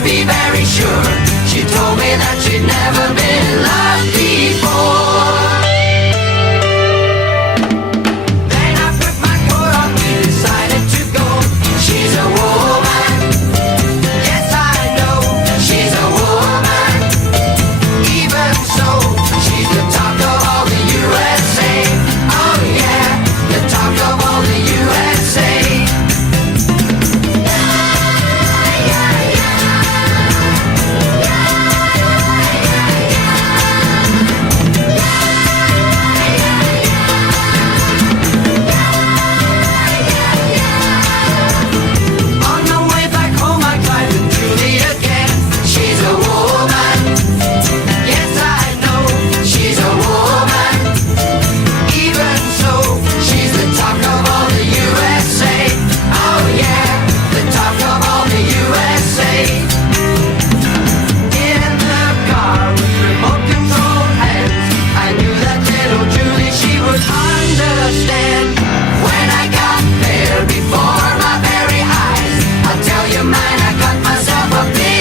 must be very sure. She told me that she'd never been loved before. Then I put my coat on, we decided to go. She's a woman, yes I know, she's a woman. Even so, she's the talk of all the USA. Oh yeah, the talk of all the USA. On the way back home I cried with Julie again. She's a woman, yes I know, she's a woman. Even so, she's the talk of all the USA. Oh yeah, the talk of all the USA. In the car with remote control hands, I knew that little Julie, she would understand. When I got there before my very eyes, I'll tell you man, I got myself a big